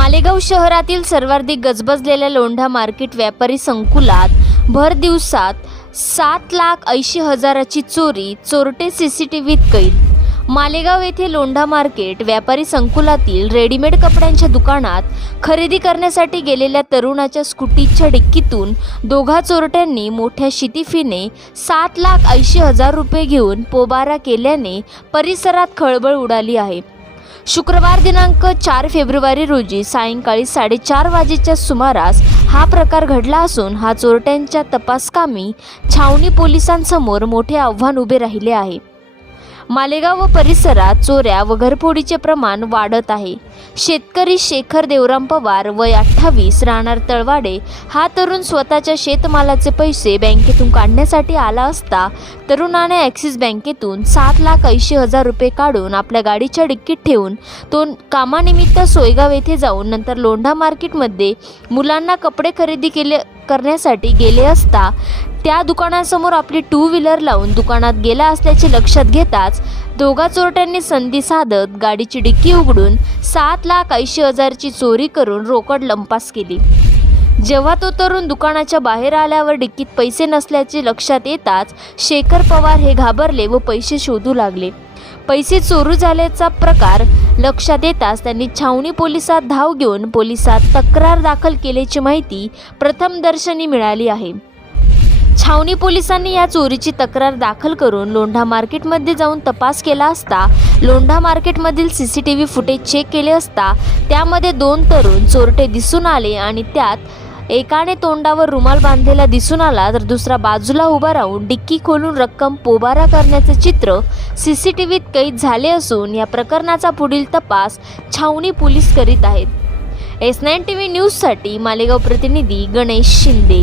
मालेगाव शहरातील सर्वाधिक गजबजलेल्या लोंढा मार्केट व्यापारी संकुलात भर दिवसात सात लाख ऐंशी हजाराची चोरी चोरटे सी सी टी व्हीत कैद. मालेगाव येथे लोंढा मार्केट व्यापारी संकुलातील रेडीमेड कपड्यांच्या दुकानात खरेदी करण्यासाठी गेलेल्या तरुणाच्या स्कूटीच्या डिक्कीतून दोघा चोरट्यांनी मोठ्या शितीफीने सात लाख ऐंशी हजार रुपये घेऊन पोबारा केल्याने परिसरात खळबळ उडाली आहे. शुक्रवार दिनांक चार फेब्रुवारी रोजी सायंकाळी साडेचार वाजेच्या सुमारास हा प्रकार घडला असून हा चोरट्यांच्या तपासकामी छावणी पोलिसांसमोर मोठे आव्हान उभे राहिले आहे. मालेगाव व परिसरात चोऱ्या व घरफोडीचे प्रमाण वाढत आहे. शेतकरी शेखर देवराम पवार वय अठ्ठावीस राहणार तळवाडे. हा तरुण स्वतःच्या शेतमालाचे पैसे बँकेतून काढण्यासाठी आला असता तरुणाने ॲक्सिस बँकेतून सात लाख ऐंशी हजार रुपये काढून आपल्या गाडीच्या डिक्कीत ठेवून तो कामानिमित्त सोयगाव येथे जाऊन नंतर लोंढा मार्केटमध्ये मुलांना कपडे खरेदी केले करण्यासाठी गेले असता त्या दुकानासमोर आपली टू व्हीलर लावून दुकानात गेला असल्याचे लक्षात घेताच दोघा चोरट्यांनी संधी साधत गाडीची डिक्की उघडून सात लाख ऐंशी हजारची चोरी करून रोकड लंपास केली. जेव्हा तो तरुण दुकानाच्या बाहेर आल्यावर डिक्कीत पैसे नसल्याचे लक्षात येताच शेखर पवार हे घाबरले व पैसे शोधू लागले. पैसे चोरू झाल्याचा प्रकार लक्षात येताच त्यांनी छावणी पोलिसात धाव घेऊन पोलिसात तक्रार दाखल केल्याची माहिती प्रथमदर्शनी मिळाली आहे. छावणी पोलिसांनी या चोरीची तक्रार दाखल करून लोंढा मार्केटमध्ये जाऊन तपास केला असता लोंढा मार्केटमधील C C T V footage check केले असता त्यामध्ये दोन तरुण चोरटे दिसून आले आणि त्यात एकाने तोंडावर रुमाल बांधलेला दिसून आला तर दुसरा बाजूला उभा राहून डिक्की खोलून रक्कम पोबारा करण्याचे चित्र सी सी टी व्हीत कैद झाले असून या प्रकरणाचा पुढील तपास छावणी पोलीस करीत आहेत. एस नाईन टी व्ही न्यूजसाठी मालेगाव प्रतिनिधी गणेश शिंदे.